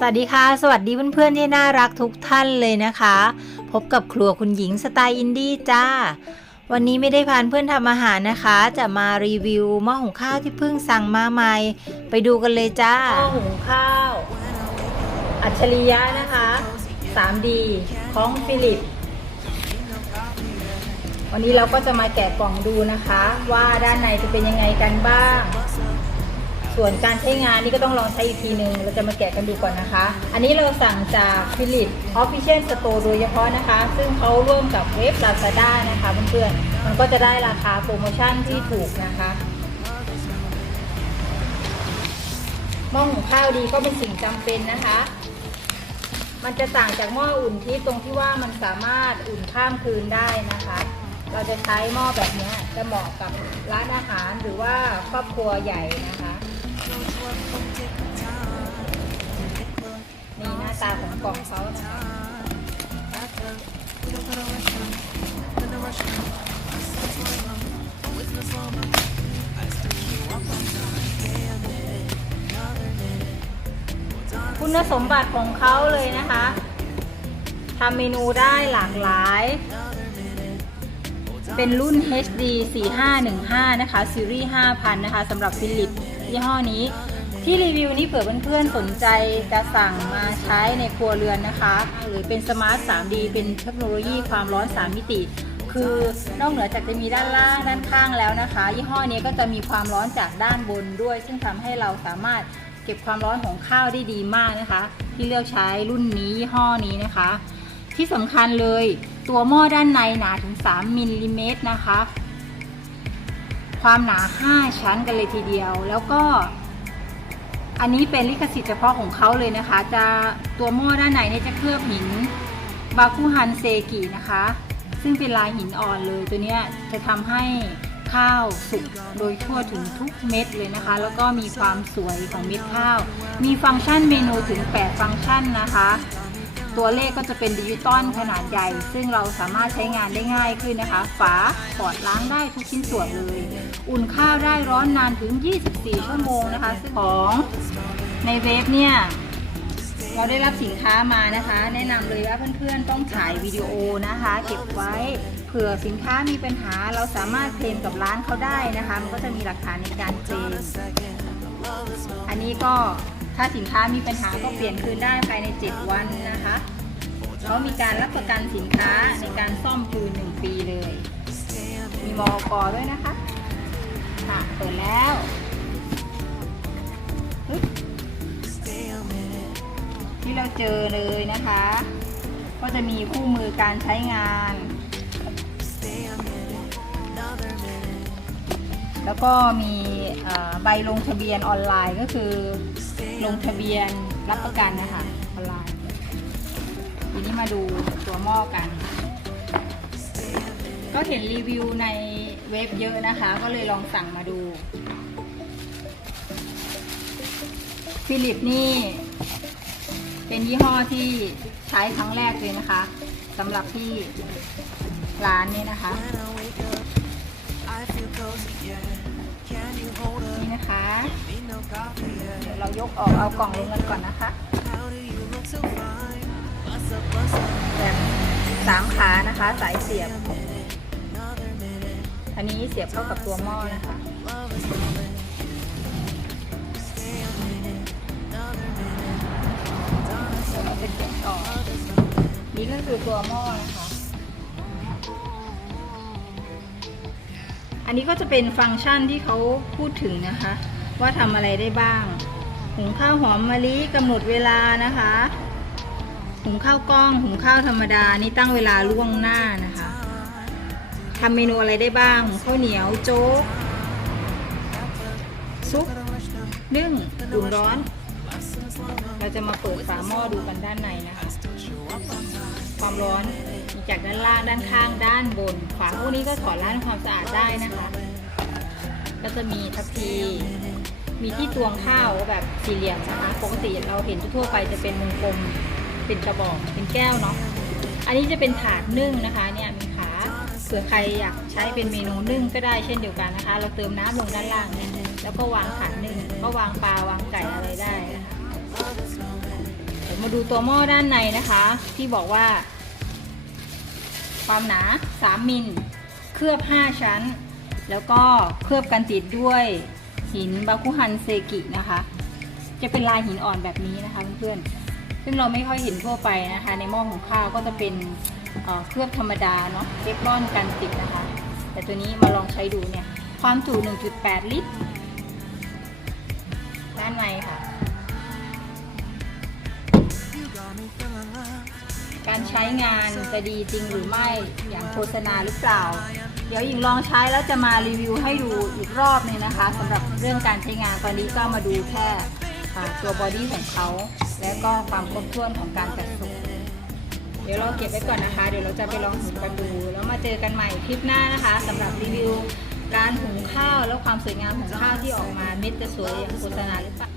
สวัสดีค่ะ สวัสดีเพื่อนๆที่น่ารักทุกท่านเลยนะคะ พบกับครัวคุณหญิงสไตล์อินดี้จ้า วันนี้ไม่ได้พานเพื่อนทำอาหารนะคะ จะมารีวิวหม้อหุงข้าวที่เพิ่งสั่งมาใหม่ ไปดูกันเลยจ้าหม้อหุงข้าว อัจฉริยะนะคะ 3D ของฟิลิป วันนี้เราก็จะมาแกะกล่องดูนะคะ ว่าด้านในจะเป็นยังไงกันบ้าง ส่วนการใช้งานนี่ก็ต้องลองใช้อีกทีหนึ่งเราจะมาแกะกันดูก่อนนะคะ อันนี้เราสั่งจากฟิลิป Official Store โดยเฉพาะนะคะ ซึ่งเขาร่วมกับเว็บ Lazada นะคะเพื่อนๆ มันก็จะได้ราคาโปรโมชั่นที่ถูกนะคะหม้อหุงข้าวดีก็เป็นสิ่งจำเป็นนะคะ มันจะต่างจากหม้ออุ่นที่ตรงที่ว่ามันสามารถอุ่นข้ามคืนได้นะคะ เราจะใช้หม้อแบบนี้จะเหมาะกับร้านอาหารหรือว่าครอบครัวใหญ่นะคะ นี่หน้าตาของกล่องเขาคะคุณสมบัติของเขาเลยนะคะทำเมนูได้หลากหลาย เป็นรุ่น HD 4515 นะคะ ซีรีส์ 5,000 นะคะสำหรับฟิลิปยี่ห้อนี้ ที่รีวิวนี้เผื่อเพื่อนๆสนใจจะสั่งมาใช้ในครัวเรือนนะคะ หรือเป็นสมาร์ท 3D เป็นเทคโนโลยีความร้อน 3 มิติ คือนอกเหนือจากจะมีด้านล่างด้านข้างแล้วนะคะ ยี่ห้อนี้ก็จะมีความร้อนจากด้านบนด้วย ซึ่งทำให้เราสามารถเก็บความร้อนของข้าวได้ดีมากนะคะ ที่เลือกใช้รุ่นนี้ยี่ห้อนี้นะคะ ที่สำคัญเลยตัวหม้อด้านในหนาถึง 3มิลลิเมตรนะคะ ความหนา 5 ชั้นกันเลยทีเดียว แล้วก็ อันนี้เป็นลิขสิทธิ์เฉพาะของเขาเลยนะคะ จะตัวหม้อด้านในเนี่ยจะเคลือบหินบาคุฮันเซกินะคะ ซึ่งเป็นลายหินอ่อนเลยตัวเนี้ยจะทำให้ข้าวสุกโดยทั่วถึงทุกเม็ดเลยนะคะ แล้วก็มีความสวยของเม็ดข้าว มีฟังก์ชันเมนูถึง 8 ฟังก์ชันนะคะ ตัวเลขก็จะเป็นดิจิตอลขนาดใหญ่ ซึ่งเราสามารถใช้งานได้ง่ายขึ้นนะคะ ฝาปอดล้างได้ทุกชิ้นส่วนเลย อุ่นข้าวได้ร้อนนานถึง 24 ชั่วโมงนะคะซึ่งของในเว็บเนี่ยเราได้รับสินค้ามานะคะ แนะนำเลยว่าเพื่อนๆต้องถ่ายวิดีโอนะคะ เก็บไว้เผื่อสินค้ามีปัญหาเราสามารถเคลมกับร้านเขาได้นะคะ มันก็จะมีหลักฐานในการเคลมอันนี้ก็ ถ้าสินค้ามีปัญหาก็เปลี่ยนคืนได้ภายใน 7 วันนะคะเขามีการรับประกันสินค้าในการซ่อมคืน1 ปีเลย มีมอกอด้วยนะคะ ค่ะเปิดแล้วที่เราเจอเลยนะคะ ก็จะมีคู่มือการใช้งาน แล้วก็มีใบลงทะเบียนออนไลน์ก็คือ ลงทะเบียนรับประกันนะคะออนไลน์ทีนี้มาดูตัวหม้อกัน ก็เห็นรีวิวในเว็บเยอะนะคะ ก็เลยลองสั่งมาดูฟิลิปนี่เป็นยี่ห้อที่ใช้ครั้งแรกเลยนะคะสำหรับที่ร้านนี้นะคะ นี่นะคะเดี๋ยวเรายกออกเอากล่องลงกันก่อนนะคะแบบสามขานะคะ สายเสียบ อันนี้เสียบเข้ากับตัวหม้อนะคะเดี๋ยวเราไปเสียบต่อนี่ก็คือตัวหม้อนะคะ อันนี้ก็จะเป็นฟังก์ชันที่เขาพูดถึงนะคะ ว่าทำอะไรได้บ้างหุงข้าวหอมมะลิกำหนดเวลานะคะหุงข้าวกล้องหุงข้าวธรรมดานี่ตั้งเวลาล่วงหน้านะคะทำเมนูอะไรได้บ้างหุงข้าวเหนียวโจ๊กซุปนึ่งอุ่นร้อน เราจะมาเปิดฝาหม้อดูกันด้านในนะคะ ความร้อน จากด้านล่างด้านข้างด้านบนฝาพวกนี้ก็ถอดล้างความสะอาดได้นะคะ ก็จะมีทัพพี มีที่ตวงข้าวแบบสี่เหลี่ยมนะคะ ปกติเราเห็นทั่วไปจะเป็นวงกลม เป็นกระบอก เป็นแก้วเนาะ อันนี้จะเป็นถาดนึ่งนะคะ เนี่ยมีขาเผื่อใครอยากใช้เป็นเมนูนึ่งก็ได้เช่นเดียวกันนะคะ เราเติมน้ำลงด้านล่างเนี่ยแล้วก็วางถาดนึ่งก็วางปลาวางไก่อะไรได้นะคะมาดูตัวหม้อด้านในนะคะ ที่บอกว่า ความหนา 3 มิล เคลือบ 5 ชั้น แล้วก็เคลือบกันติดด้วยหินบาคุฮันเซกินะคะ จะเป็นลายหินอ่อนแบบนี้นะคะเพื่อนๆ ซึ่งเราไม่ค่อยเห็นทั่วไปนะคะ ในหม้อของข้าวก็จะเป็นเเคลือบธรรมดาเนาะเทฟลอนกันติดนะคะ แต่ตัวนี้มาลองใช้ดูเนี่ย ความจุ 1.8 ลิตร ด้านในค่ะ ใช้งานจะดีจริงหรือไม่อย่างโฆษณาหรือเปล่า เดี๋ยวหญิงลองใช้แล้วจะมารีวิวให้ดูอีกรอบหนึงนะคะสำหรับเรื่องการใช้งานตอนนี้ก็มาดูแค่อ่าตัวบอดี้ของเขา และก็ความครบถ้วนของการจัดส่งเดี๋ยวเราเก็บไว้ก่อนนะคะ เดี๋ยวเราจะไปลองหุงกันดูแล้วมาเจอกันใหม่คลิปหน้านะคะสำหรับรีวิวการหุงข้าวและความสวยงามของข้าวที่ออกมาเม็ดจะสวยอย่างโฆษณาหรือเปล่า